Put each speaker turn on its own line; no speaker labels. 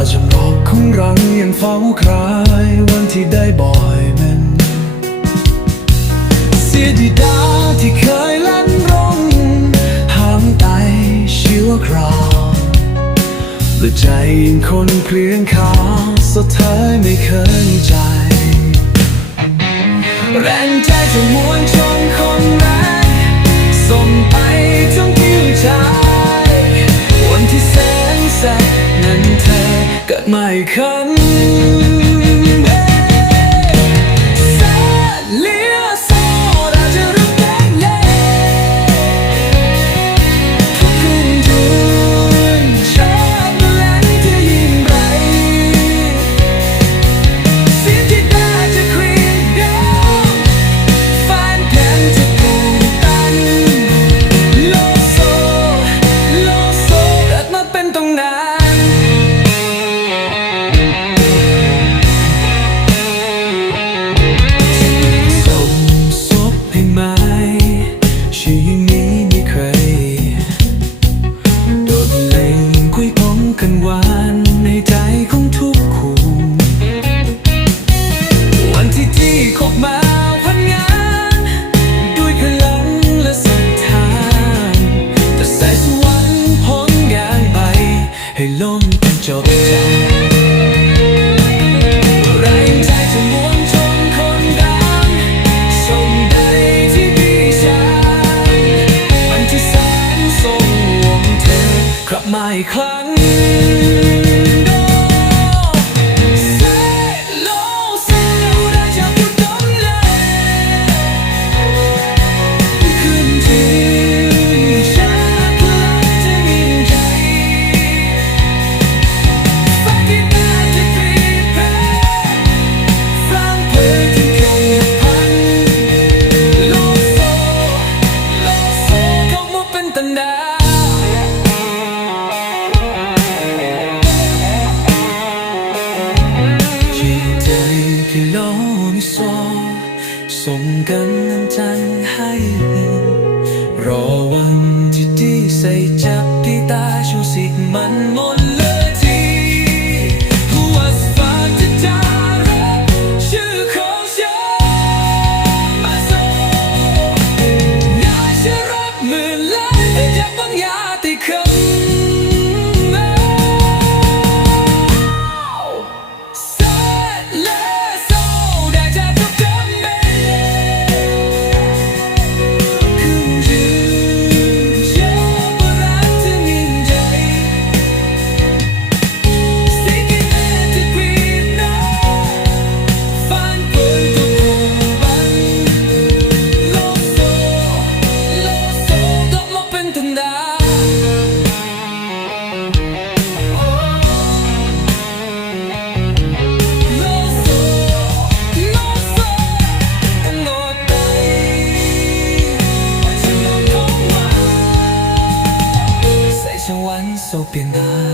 าจำลอกคงรังยังเฝ้าครายวันที่ได้บ่อยเป็นเสียดีดาที่เคยเล่นร้องห้ามไตชั่วคราวและใจยังคนเพียงขาวสะเทอไม่เคยใจ แรงใจจะมวนชนคนรัก ไม่คำ 就别讲。 ส่งกำลังใจให้ รอวันที่ดีใส่จที่ตาชูสิมัน 都变得。